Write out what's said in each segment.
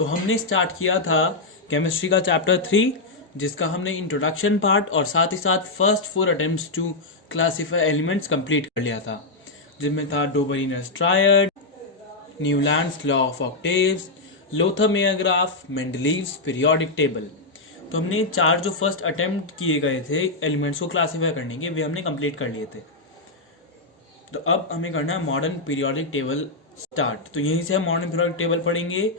तो हमने स्टार्ट किया था केमिस्ट्री का चैप्टर 3, जिसका हमने इंट्रोडक्शन पार्ट और साथ ही साथ first 4 attempts to classify elements complete कर लिया था, जिनमें था Dobereiner's triad, Newlands law of octaves, Lothar Meyer graph, Mendeleev's periodic table. तो हमने 4 जो फर्स्ट अटेम्प्ट किए गए थे एलिमेंट्स को क्लासीफाई करने के, वे हमने कंप्लीट कर लिए थे। तो अब हमें करना है मॉडर्न पीरियोडिक टेबल स्टार्ट। तो यहीं से हम मॉडर्न पीरियोडिक टेबल पढ़ेंगे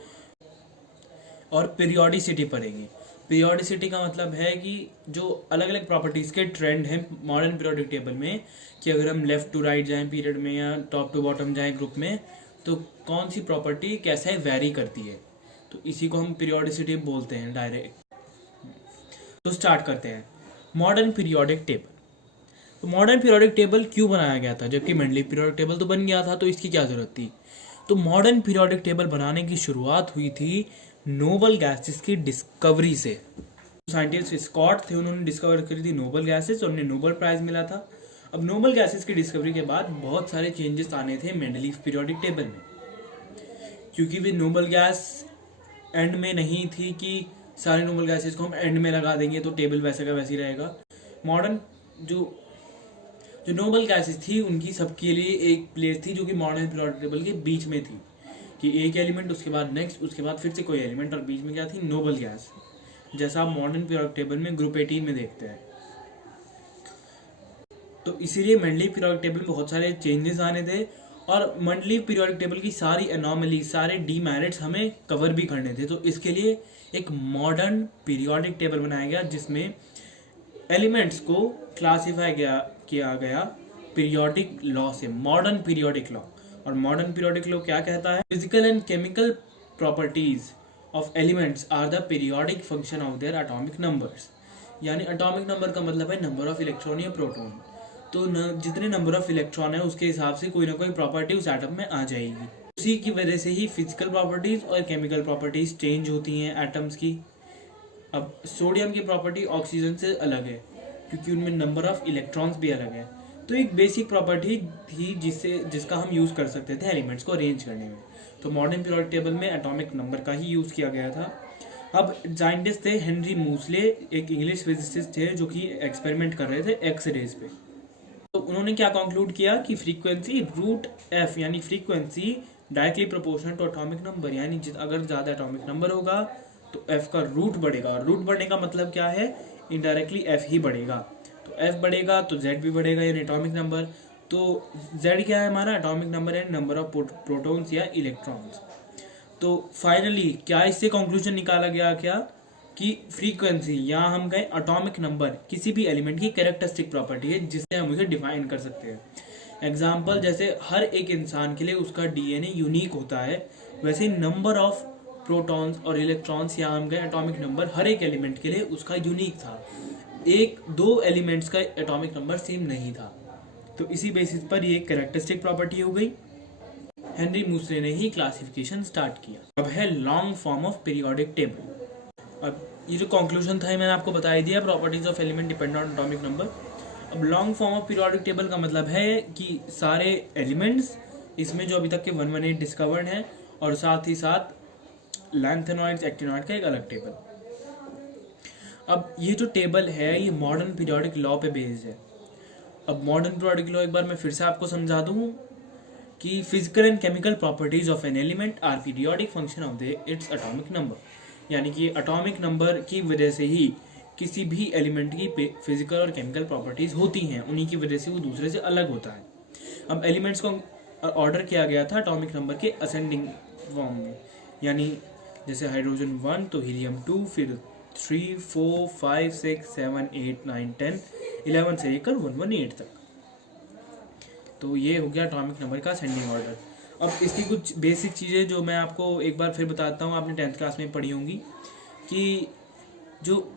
और पीरियोडिसिटी पढ़ेंगे। पीरियोडिसिटी का मतलब है कि जो अलग अलग प्रॉपर्टीज़ के ट्रेंड हैं मॉडर्न पीरियोडिक टेबल में, कि अगर हम लेफ्ट टू राइट जाएं पीरियड में या टॉप टू बॉटम जाएं ग्रुप में, तो कौन सी प्रॉपर्टी कैसे वेरी करती है। तो इसी को हम पीरियोडिसिटी बोलते हैं डायरेक्ट। तो स्टार्ट करते हैं मॉडर्न पीरियोडिक टेबल। तो मॉडर्न पीरियोडिक टेबल क्यों बनाया गया था, जबकि मेंडलीव पीरियोडिक टेबल तो बन गया था, तो इसकी क्या जरूरत थी। तो मॉडर्न पीरियोडिक टेबल बनाने की शुरुआत हुई थी नोबल गैसेस की डिस्कवरी से। साइंटिस्ट स्कॉट थे, उन्होंने डिस्कवर करी थी नोबल गैसेस और उन्हें नोबल प्राइज मिला था। अब नोबल गैसेस की डिस्कवरी के बाद बहुत सारे चेंजेस आने थे मेंडलीव पीरियोडिक टेबल में, क्योंकि वे नोबल गैस एंड में नहीं थी कि सारे नोबल गैसेस को हम एंड में लगा देंगे तो टेबल वैसे का वैसे ही रहेगा। मॉडर्न जो नोबल गैसेस थी उनकी सबके लिए एक प्लेस थी जो कि मॉडर्न पीरियोडिक टेबल के बीच में थी, कि एक एलिमेंट उसके बाद नेक्स्ट, उसके बाद फिर से कोई एलिमेंट, और बीच में क्या थी, नोबल गैस, जैसा आप मॉडर्न पीरियोडिक टेबल में ग्रुप 18 में देखते हैं। तो इसीलिए मेंडलीव पीरियोडिक टेबल में बहुत सारे चेंजेस आने थे और मेंडलीव पीरियोडिक टेबल की सारी एनॉमली, सारे डीमेरिट्स हमें कवर भी करने थे। तो इसके लिए एक मॉडर्न पीरियोडिक टेबल बनाया गया जिसमें एलिमेंट्स को क्लासीफाई किया गया पीरियोडिक लॉ से, मॉडर्न पीरियोडिक लॉ। और मॉडर्न पीरियोडिक लॉ क्या कहता है, physical and chemical properties of elements are the periodic function of their atomic numbers. यानी एटॉमिक नंबर का मतलब है नंबर ऑफ इलेक्ट्रॉन या प्रोटॉन। तो जितने नंबर ऑफ इलेक्ट्रॉन है उसके हिसाब से कोई ना कोई प्रॉपर्टी उस एटम में आ जाएगी। उसी की वजह से ही फिजिकल प्रॉपर्टीज और केमिकल प्रॉपर्टीज चेंज होती हैं एटम्स की। अब सोडियम की प्रॉपर्टी ऑक्सीजन से अलग है क्योंकि उनमें नंबर ऑफ इलेक्ट्रॉन्स भी अलग है। तो एक बेसिक प्रॉपर्टी थी जिसका हम यूज़ कर सकते थे एलिमेंट्स को अरेंज करने में। तो मॉडर्न पीरियोडिक टेबल में एटॉमिक नंबर का ही यूज़ किया गया था। अब साइंटिस्ट थे हेनरी मूसले, एक इंग्लिश फिजिसिस्ट थे जो कि एक्सपेरिमेंट कर रहे थे एक्स रेज पे। तो उन्होंने क्या कंक्लूड किया कि फ्रीक्वेंसी रूट एफ, यानी frequency directly proportional to atomic number, यानी अगर ज़्यादा एटॉमिक नंबर होगा तो एफ का रूट बढ़ेगा। और रूट बढ़ने का मतलब क्या है, इनडायरेक्टली एफ ही बढ़ेगा। तो एफ बढ़ेगा तो जेड भी बढ़ेगा, यानी एटॉमिक नंबर। तो जेड क्या है हमारा, एटॉमिक नंबर है, नंबर ऑफ प्रोटॉन्स या इलेक्ट्रॉन्स। तो फाइनली क्या इससे कंक्लूजन निकाला गया, क्या कि फ्रीक्वेंसी, यहाँ हम गए एटॉमिक नंबर किसी भी एलिमेंट की कैरेक्टरिस्टिक प्रॉपर्टी है जिससे हम उसे डिफाइन कर सकते हैं। एग्जाम्पल, जैसे हर एक इंसान के लिए उसका डीएनए यूनिक होता है, वैसे नंबर ऑफ प्रोटॉन्स और इलेक्ट्रॉन्स, यहाँ हम गए एटॉमिक नंबर हर एक एलिमेंट के लिए उसका यूनिक था। एक दो एलिमेंट्स का एटॉमिक नंबर सेम नहीं था। तो इसी बेसिस पर ये कैरेक्टरिस्टिक प्रॉपर्टी हो गई। हेनरी मूसले ने ही क्लासिफिकेशन स्टार्ट किया। अब है long form of periodic table. अब ये जो कंक्लूजन था मैंने आपको बता ही दिया, properties of element depend on atomic number. अब long form of periodic table का मतलब है कि सारे एलिमेंट्स इसमें जो अभी तक के 118 डिस्कवर्ड हैं, और साथ ही साथ लैंथेनॉइड्स, एक्टिनॉइड का एक अलग टेबल। अब ये जो टेबल है ये मॉडर्न पीरियोडिक लॉ पे बेस्ड है। अब मॉडर्न पीरियोडिक लॉ एक बार मैं फिर से आपको समझा दूं कि physical and chemical properties of an element are periodic function of its atomic number. यानी कि एटॉमिक नंबर की वजह से ही किसी भी एलिमेंट की फिजिकल और केमिकल प्रॉपर्टीज होती हैं, उन्हीं की वजह से वो दूसरे से अलग होता है। अब एलिमेंट्स को ऑर्डर किया गया था एटॉमिक नंबर के असेंडिंग फॉर्म में, यानी जैसे हाइड्रोजन 1 तो हीलियम 2, फिर 3, 4, 5, 6, 7, 8, 9, 10, 11 से लेकर 118 तक। तो ये हो गया एटॉमिक नंबर का असेंडिंग ऑर्डर। अब इसकी कुछ बेसिक चीज़ें जो मैं आपको एक बार फिर बताता हूँ, आपने 10th क्लास में पढ़ी होंगी, कि जो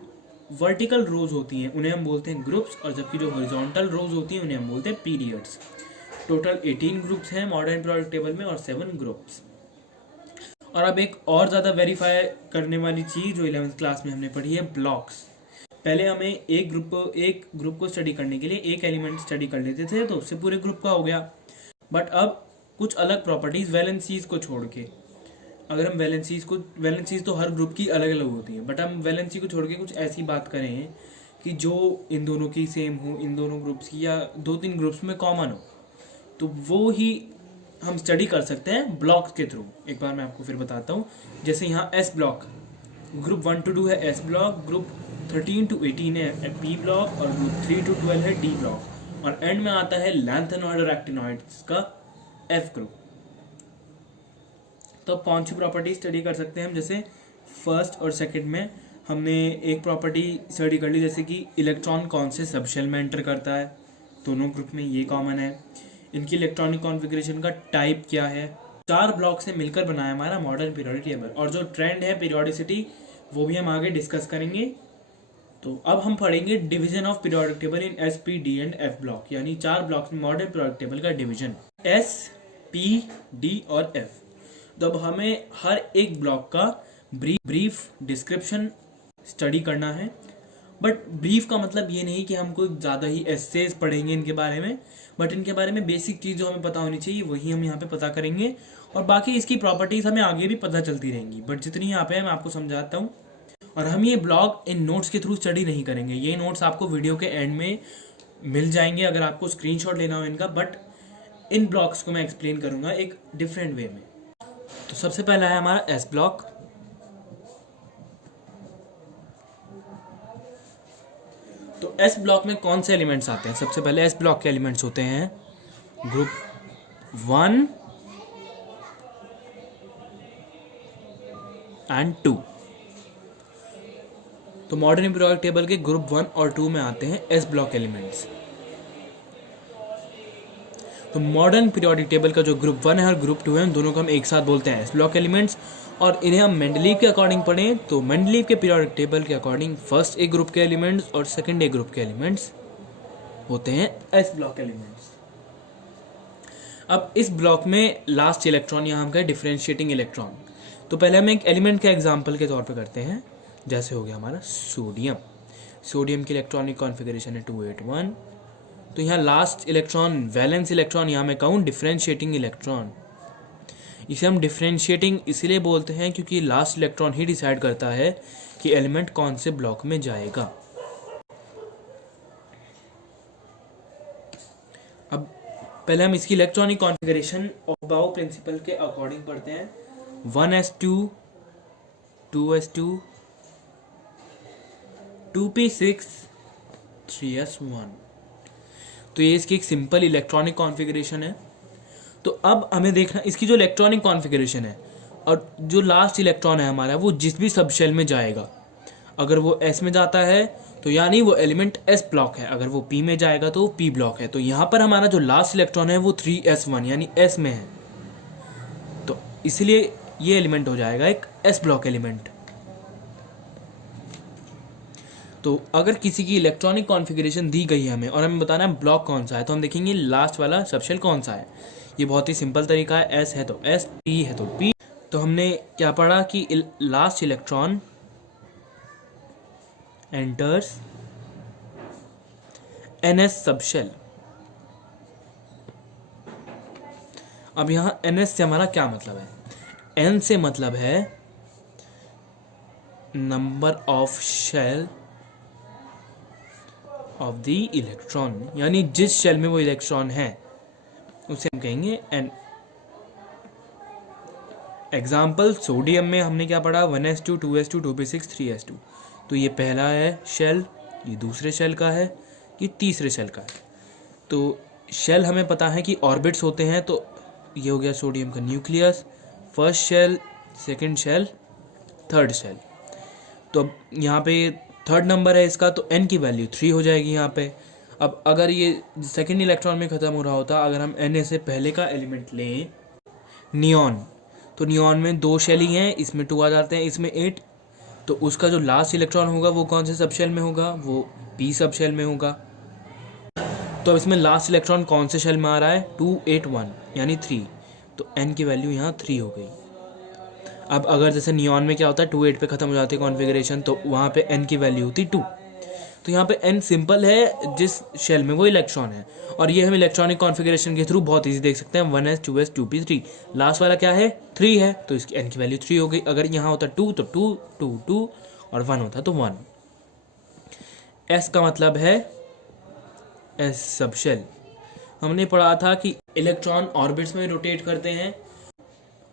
वर्टिकल रोज होती हैं उन्हें हम बोलते हैं ग्रुप्स, और जबकि जो हॉरिजॉन्टल रोज होती हैं उन्हें हम बोलते हैं पीरियड्स। टोटल 18 ग्रुप्स हैं मॉडर्न पीरियोडिक टेबल में और 7 ग्रुप्स। और अब एक और ज़्यादा वेरीफाई करने वाली चीज़ जो 11th क्लास में हमने पढ़ी है, ब्लॉक्स। पहले हमें एक ग्रुप को स्टडी करने के लिए एक एलिमेंट स्टडी कर लेते थे तो उससे पूरे ग्रुप का हो गया। बट अब कुछ अलग प्रॉपर्टीज वैलेंसीज को छोड़ के अगर हम वैलेंसीज तो हर ग्रुप की अलग अलग होती हैं, बट हम वैलेंसी को छोड़ के कुछ ऐसी बात करें कि जो इन दोनों की सेम हो, इन दोनों ग्रुप्स की या 2-3 ग्रुप्स में कॉमन हो, तो वो ही हम स्टडी कर सकते हैं ब्लॉक्स के थ्रू। एक बार मैं आपको फिर बताता हूँ। जैसे यहाँ एस ब्लॉक, ग्रुप 1 to 2 है एस ब्लॉक, ग्रुप 13 to 18 है पी ब्लॉक, और ग्रुप 3 to 12 है डी ब्लॉक, और एंड में आता है लैंथेनॉइड और एक्टिनॉइड्स का एफ ग्रुप। तो 5 प्रॉपर्टी स्टडी कर सकते हैं हम। जैसे फर्स्ट और सेकंड में हमने एक प्रॉपर्टी स्टडी कर ली, जैसे कि इलेक्ट्रॉन कौन से सबशेल में एंटर करता है, दोनों ग्रुप में ये कॉमन है। इनकी इलेक्ट्रॉनिक कॉन्फ़िगरेशन का टाइप क्या है। 4 ब्लॉक से मिलकर बनाया हमारा मॉडर्न पीरियोडिक टेबल, और जो ट्रेंड है पीरियोडिसिटी वो भी हम आगे डिस्कस करेंगे। तो अब हम पढ़ेंगे division of periodic table in S, P, D and F block, यानी 4 ब्लॉक्स में मॉडर्न पीरियोडिक टेबल का डिवीजन एस, पी, डी और एफ। तो अब हमें हर एक ब्लॉक का ब्रीफ डिस्क्रिप्शन स्टडी करना है, बट ब्रीफ का मतलब ये नहीं कि हमको ज़्यादा ही एसेज पढ़ेंगे इनके बारे में, बट इनके बारे में बेसिक चीज़ जो हमें पता होनी चाहिए वही हम यहाँ पे पता करेंगे, और बाकी इसकी प्रॉपर्टीज़ हमें आगे भी पता चलती रहेंगी, बट जितनी यहाँ पे है मैं आपको समझाता हूँ। और हम ये ब्लॉग इन नोट्स के थ्रू स्टडी नहीं करेंगे, ये नोट्स आपको वीडियो के एंड में मिल जाएंगे अगर आपको स्क्रीनशॉट लेना हो इनका, बट इन ब्लॉक्स को मैं एक्सप्लेन करूँगा एक डिफरेंट वे में। तो सबसे पहला है हमारा एस ब्लॉक। तो एस ब्लॉक में कौन से एलिमेंट्स आते हैं? सबसे पहले एस ब्लॉक के एलिमेंट्स होते हैं ग्रुप 1 एंड 2। तो मॉडर्न पीरियोडिक टेबल के ग्रुप 1 और 2 में आते हैं एस ब्लॉक एलिमेंट्स। तो मॉडर्न पीरियोडिक टेबल का जो ग्रुप 1 है और ग्रुप 2 है, उन दोनों को हम एक साथ बोलते हैं एस ब्लॉक एलिमेंट्स। और इन्हें हम मेंडलीव के अकॉर्डिंग पढ़ें तो मेंडलीव के पीरियोडिक टेबल के अकॉर्डिंग फर्स्ट ए ग्रुप के एलिमेंट्स और सेकंड ए ग्रुप के एलिमेंट्स होते हैं एस ब्लॉक एलिमेंट्स। अब इस ब्लॉक में लास्ट इलेक्ट्रॉन यहाँ का डिफरेंशिएटिंग इलेक्ट्रॉन। तो पहले हम एक एलिमेंट के एग्जाम्पल के तौर पे करते हैं। जैसे हो गया हमारा सोडियम। सोडियम की इलेक्ट्रॉनिक कॉन्फ़िगरेशन है 281। तो यहाँ लास्ट इलेक्ट्रॉन वैलेंस इलेक्ट्रॉन यहाँ मैं कहूँ डिफरेंशिएटिंग इलेक्ट्रॉन। इसे हम डिफरेंशिएटिंग इसलिए बोलते हैं क्योंकि लास्ट इलेक्ट्रॉन ही डिसाइड करता है कि एलिमेंट कौन से ब्लॉक में जाएगा। अब पहले हम इसकी इलेक्ट्रॉनिक कॉन्फ़िगरेशन बाउ प्रिंसिपल के अकॉर्डिंग पढ़ते हैं। 1s2 2s2 2p6 3s1। तो ये इसकी एक सिंपल इलेक्ट्रॉनिक कॉन्फ़िगरेशन है। तो अब हमें देखना इसकी जो इलेक्ट्रॉनिक कॉन्फ़िगरेशन है और जो लास्ट इलेक्ट्रॉन है हमारा वो जिस भी सब शेल में जाएगा, अगर वो एस में जाता है तो यानी वो एलिमेंट एस ब्लॉक है, अगर वो पी में जाएगा तो वो पी ब्लॉक है। तो यहाँ पर हमारा जो लास्ट इलेक्ट्रॉन है वो 3s1 यानी एस में है, तो इसलिए ये एलिमेंट हो जाएगा एक एस ब्लॉक एलिमेंट। तो अगर किसी की इलेक्ट्रॉनिक कॉन्फ़िगरेशन दी गई है हमें और हमें बताना है ब्लॉक कौन सा है, तो हम देखेंगे लास्ट वाला सबशेल कौन सा है। ये बहुत ही सिंपल तरीका है, एस है तो एस, पी है तो पी। तो हमने क्या पढ़ा कि last electron enters NS subshell. अब यहाँ एनएस से हमारा क्या मतलब है? एन से मतलब है number of shell of the electron, यानी जिस शेल में वो इलेक्ट्रॉन है उसे हम कहेंगे एन। एग्जाम्पल सोडियम में हमने क्या पढ़ा? 1s2 2s2 2p6 3s2। तो ये पहला है शेल, ये दूसरे शेल का है, ये तीसरे शेल का है। तो शेल हमें पता है कि ऑर्बिट्स होते हैं, तो ये हो गया सोडियम का nucleus, first shell, second shell, third shell. तो अब यहाँ पे थर्ड नंबर है इसका, तो n की वैल्यू 3 हो जाएगी यहाँ पे। अब अगर ये सेकंड इलेक्ट्रॉन में ख़त्म हो रहा होता, अगर हम Na से पहले का एलिमेंट लें नियॉन, तो नियॉन में 2 शेल ही हैं, इसमें 2 आ जाते हैं, इसमें 8। तो उसका जो लास्ट इलेक्ट्रॉन होगा वो कौन से सबशेल में होगा? वो पी सबशेल में होगा। तो अब इसमें लास्ट इलेक्ट्रॉन कौन से शेल में आ रहा है? 281 यानी 3। तो n की वैल्यू यहाँ 3 हो गई। अब अगर जैसे नियॉन में क्या होता है 28 पे ख़त्म हो जाती है कॉन्फ़िगरेशन, तो वहाँ पे n की वैल्यू होती 2। तो यहाँ पे n सिंपल है जिस शेल में वो इलेक्ट्रॉन है, और ये हम इलेक्ट्रॉनिक कॉन्फ़िगरेशन के थ्रू बहुत इजी देख सकते हैं 1s 2s 2p 3, लास्ट वाला क्या है 3 है, तो इसकी n की वैल्यू 3 हो गई। अगर यहाँ होता 2 तो 2 2 2 और 1 होता तो 1। s का मतलब है s सब शेल। हमने पढ़ा था कि इलेक्ट्रॉन ऑर्बिट्स में रोटेट करते हैं,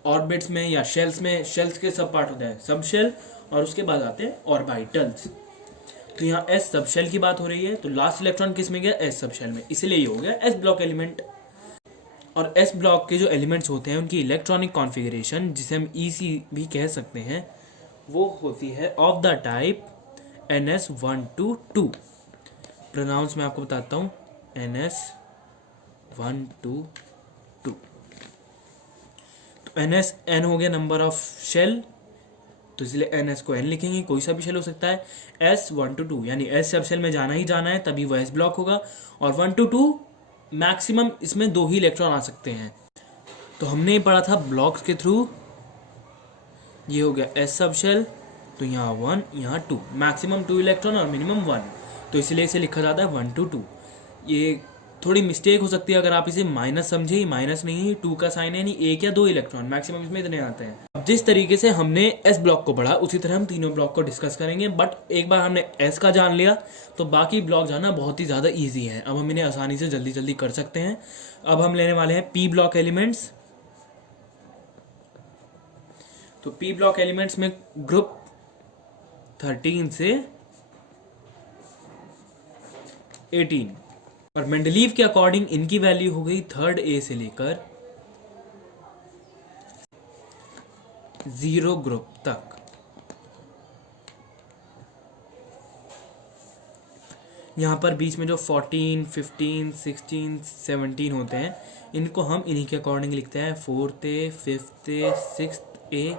ऑर्बिट्स में या शेल्स में, शेल्स के सब पार्ट होता है सब शेल, और उसके बाद आते हैं ऑर्बिटल्स। तो यहाँ एस सब शेल की बात हो रही है, तो लास्ट इलेक्ट्रॉन किस में गया एस सब शेल में, इसलिए ये हो गया एस ब्लॉक एलिमेंट। और एस ब्लॉक के जो एलिमेंट्स होते हैं उनकी इलेक्ट्रॉनिक कॉन्फ़िगरेशन, जिसे हम ईसी भी कह सकते हैं, वो होती है of the type NS122। Pronounce मैं आपको बताता हूँ, NS122। तो NS n हो गया नंबर ऑफ शेल, तो इसलिए NS को n लिखेंगे, कोई सा भी शेल हो सकता है। S122 यानी S सब शेल में जाना ही जाना है, तभी वो S ब्लॉक होगा। और 1 to 2 मैक्सिमम इसमें 2 ही इलेक्ट्रॉन आ सकते हैं। तो हमने पढ़ा था ब्लॉक्स के थ्रू, ये हो गया S सब शेल, तो यहाँ 1 यहाँ 2, मैक्सिमम 2 इलेक्ट्रॉन और मिनिमम 1, तो इसलिए इसे लिखा जाता है 1 to 2। ये थोड़ी मिस्टेक हो सकती है अगर आप इसे माइनस समझे, माइनस नहीं है, 2 का साइन है, यानी 1 या 2 इलेक्ट्रॉन मैक्सिमम इसमें इतने आते हैं। अब जिस तरीके से हमने एस ब्लॉक को पढ़ा उसी तरह हम तीनों ब्लॉक को डिस्कस करेंगे, बट एक बार हमने एस का जान लिया तो बाकी ब्लॉक जानना बहुत ही ज़्यादा ईजी है। अब हम इन्हें आसानी से जल्दी जल्दी कर सकते हैं। अब हम लेने वाले हैं पी ब्लॉक एलिमेंट्स। तो पी ब्लॉक एलिमेंट्स में ग्रुप 13 से 18, और मेंडलीव के अकॉर्डिंग इनकी वैल्यू हो गई 3rd A से लेकर 0 ग्रुप तक। यहाँ पर बीच में जो 14, 15, 16, 17 होते हैं, इनको हम इन्हीं के अकॉर्डिंग लिखते हैं 4th A, 5th A, 6th A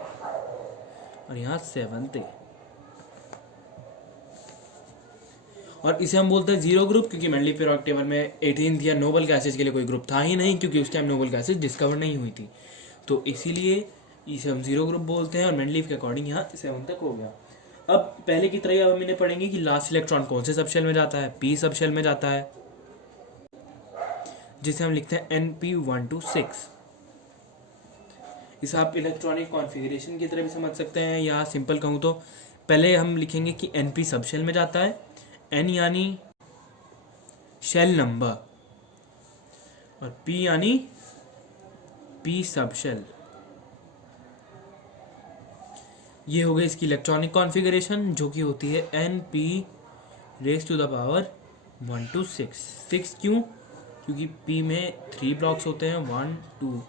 और यहाँ 7th A। और इसे हम बोलते हैं 0 ग्रुप, क्योंकि मेंडलीव पीरियोडिक टेबल में 18th या नोबल गैसेज के लिए कोई ग्रुप था ही नहीं, क्योंकि उस टाइम नोबल गैसेज डिस्कवर नहीं हुई थी, तो इसीलिए इसे हम 0 ग्रुप बोलते हैं। और मेंडलीव के अकॉर्डिंग यहाँ 7 तक हो गया। अब पहले की तरह अब हम इन्हें पढ़ेंगे कि लास्ट इलेक्ट्रॉन कौन से सबशेल में जाता है, पी सबशेल में जाता है, जिसे हम लिखते हैं NP126। इसे आप इलेक्ट्रॉनिक कॉन्फ़िगरेशन की तरह भी समझ सकते हैं, या सिंपल कहूँ तो पहले हम लिखेंगे कि NP सबशेल में जाता है, N यानी शेल नंबर और P यानी P सबशेल। ये हो गई इसकी इलेक्ट्रॉनिक कॉन्फ़िगरेशन, जो कि होती है NP raise to the power 1 to 6। 6 क्यों? क्योंकि P में 3 ब्लॉक्स होते हैं, 1 2,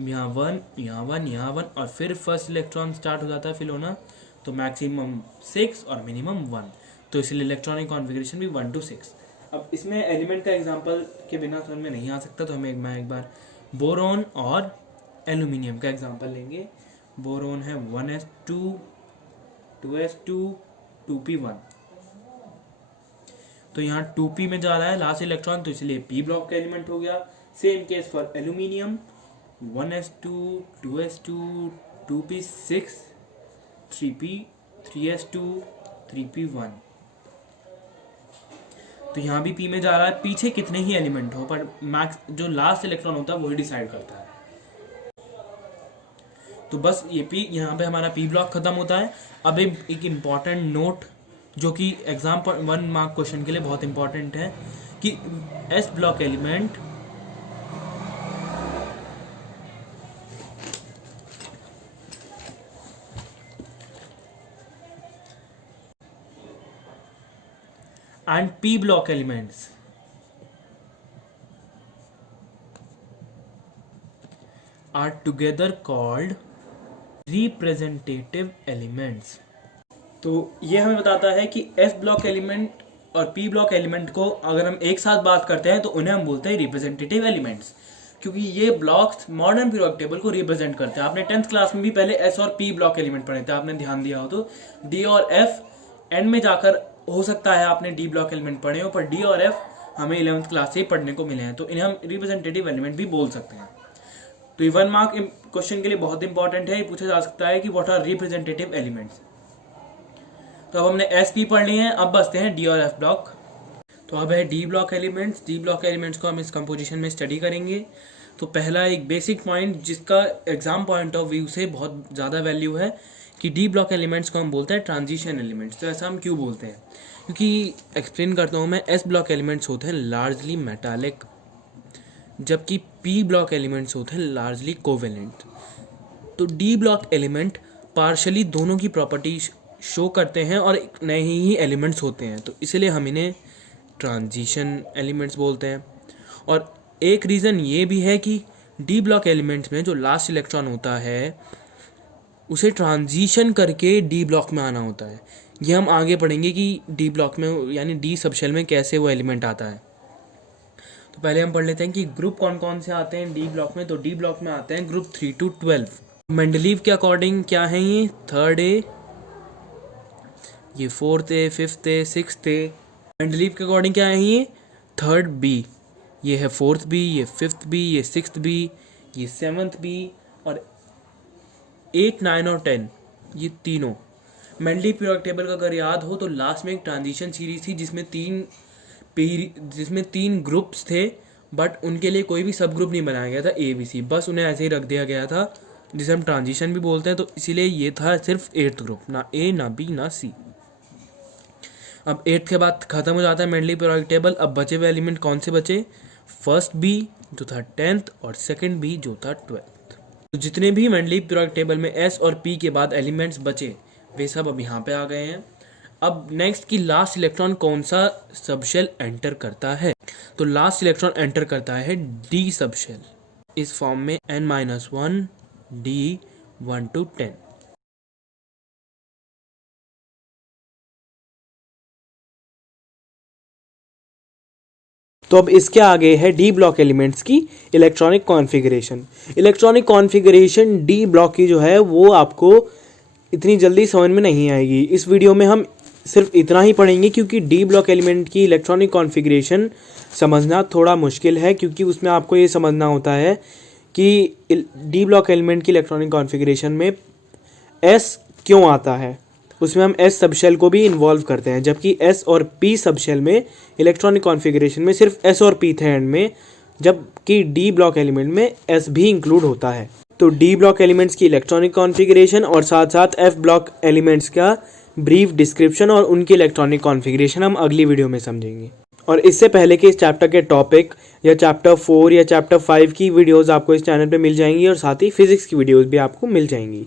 यहाँ 1 यहाँ 1 यहाँ 1, और फिर फर्स्ट इलेक्ट्रॉन स्टार्ट हो जाता है फिल होना, तो मैक्सिमम 6 और मिनिमम 1, तो इसलिए इलेक्ट्रॉनिक कॉन्फ़िगरेशन भी 1 to 6। अब इसमें एलिमेंट का एग्जांपल के बिना समझ में नहीं आ सकता, तो मैं एक बार बोरोन और एल्यूमिनियम का एग्जांपल लेंगे। बोरोन है 1s2 2s2 2p1, तो यहाँ 2p में जा रहा है लास्ट इलेक्ट्रॉन, तो इसलिए p ब्लॉक का एलिमेंट हो गया। Same case for aluminium 1s2 2s2 2p6 3p 3s2 3p1, तो यहाँ भी P में जा रहा है। पीछे कितने ही एलिमेंट हो, पर मैक्स जो लास्ट इलेक्ट्रॉन होता है वही डिसाइड करता है। तो बस ये P, यहाँ पे हमारा P ब्लॉक खत्म होता है। अब एक इम्पॉर्टेंट नोट जो कि एग्जाम पर 1 मार्क क्वेश्चन के लिए बहुत इंपॉर्टेंट है, कि S block element and P block elements are together called representative elements। तो ये हमें बताता है कि S ब्लॉक एलिमेंट और P ब्लॉक एलिमेंट को अगर हम एक साथ बात करते हैं तो उन्हें हम बोलते हैं रिप्रेजेंटेटिव एलिमेंट्स, क्योंकि ये ब्लॉक्स मॉडर्न पीरियोडिक टेबल को रिप्रेजेंट करते हैं। आपने 10th क्लास में भी पहले S और P ब्लॉक एलिमेंट पढ़े थे, आपने ध्यान दिया हो तो। D और F एंड में जाकर हो सकता है आपने डी ब्लॉक एलिमेंट पढ़े हो, पर डी और एफ हमें 11th क्लास से ही पढ़ने को मिले हैं, तो इन्हें हम रिप्रेजेंटेटिव एलिमेंट भी बोल सकते हैं। तो ये 1 मार्क क्वेश्चन के लिए बहुत इंपॉर्टेंट है। ये पूछा जा सकता है कि व्हाट आर रिप्रेजेंटेटिव एलिमेंट्स। तो अब हमने एस पी पढ़ लिए हैं, अब बसते हैं डी और एफ ब्लॉक। तो अब है D block elements. D block elements को हम इस कंपोजिशन में स्टडी करेंगे। तो पहला एक बेसिक पॉइंट जिसका एग्जाम पॉइंट ऑफ व्यू से बहुत ज़्यादा वैल्यू है कि डी ब्लॉक एलिमेंट्स को हम बोलते हैं ट्रांजिशन एलिमेंट्स। तो ऐसा हम क्यों बोलते हैं, क्योंकि एक्सप्लेन करता हूँ मैं। एस ब्लॉक एलिमेंट्स होते हैं लार्जली मेटालिक, जबकि पी ब्लॉक एलिमेंट्स होते हैं लार्जली कोवेलेंट। तो डी ब्लॉक एलिमेंट पार्शली दोनों की प्रॉपर्टीज शो करते हैं और नए ही एलिमेंट्स होते हैं, तो इसलिए हम इन्हें ट्रांजिशन एलिमेंट्स बोलते हैं। और एक रीज़न ये भी है कि डी ब्लॉक एलिमेंट्स में जो लास्ट इलेक्ट्रॉन होता है उसे ट्रांजिशन करके डी ब्लॉक में आना होता है। ये हम आगे पढ़ेंगे कि डी ब्लॉक में यानी डी सबशेल में कैसे वो एलिमेंट आता है। तो पहले हम पढ़ लेते हैं कि ग्रुप कौन कौन से आते हैं डी ब्लॉक में। तो डी ब्लॉक में आते हैं ग्रुप 3 to 12। मेंडलीव के अकॉर्डिंग क्या है ये 3rd A, ये 4th A, 5th A, 6th A। Mendeleev के अकॉर्डिंग क्या है ये 3rd B, ये है 4th B, ये 5th B, ये 6th B, ये 7th B और 8, 9 और 10 ये तीनों। मेंडलीव पीरियोडिक टेबल का अगर याद हो तो लास्ट में एक ट्रांजिशन सीरीज थी जिसमें तीन ग्रुप्स थे, बट उनके लिए कोई भी सब ग्रुप नहीं बनाया गया था ए बी सी, बस उन्हें ऐसे ही रख दिया गया था जिसे हम ट्रांजिशन भी बोलते हैं। तो इसीलिए ये था सिर्फ 8th ग्रुप, ना ए ना बी ना सी। अब 8th के बाद खत्म हो जाता है मेंडलीव पीरियोडिक टेबल। अब बचे हुए एलिमेंट कौन से बचे, फर्स्ट बी जो था 10th और सेकंड बी जो था 12th। तो जितने भी मेंडलीव पीरियोडिक टेबल में एस और पी के बाद एलिमेंट्स बचे वे सब अब यहाँ पे आ गए हैं। अब नेक्स्ट की लास्ट इलेक्ट्रॉन कौन सा सबशेल एंटर करता है। तो लास्ट इलेक्ट्रॉन एंटर करता है डी सबशेल इस फॉर्म में n-1 d 1 to 10। तो अब इसके आगे है डी ब्लॉक एलिमेंट्स की electronic configuration. Electronic configuration D block की जो है वो आपको इतनी जल्दी समझ में नहीं आएगी। इस वीडियो में हम सिर्फ इतना ही पढ़ेंगे क्योंकि डी ब्लॉक एलिमेंट की इलेक्ट्रॉनिक कॉन्फ़िगरेशन समझना थोड़ा मुश्किल है, क्योंकि उसमें आपको ये समझना होता है कि डी ब्लॉक एलिमेंट की इलेक्ट्रॉनिक कॉन्फ़िगरेशन में एस क्यों आता है। उसमें हम एस सबशेल को भी इन्वॉल्व करते हैं, जबकि एस और पी सबशेल में इलेक्ट्रॉनिक कॉन्फ़िगरेशन में सिर्फ एस और पी थे एंड में, जबकि डी ब्लॉक एलिमेंट में एस भी इंक्लूड होता है। तो डी ब्लॉक एलिमेंट्स की इलेक्ट्रॉनिक कॉन्फ़िगरेशन और साथ साथ एफ ब्लॉक एलिमेंट्स का ब्रीफ डिस्क्रिप्शन और उनकी इलेक्ट्रॉनिक कॉन्फ़िगरेशन हम अगली वीडियो में समझेंगे। और इससे पहले कि इस चैप्टर के टॉपिक या चैप्टर 4 या चैप्टर 5 की वीडियोस आपको इस चैनल पे मिल जाएंगी और साथ ही फिजिक्स की वीडियोस भी आपको मिल जाएंगी।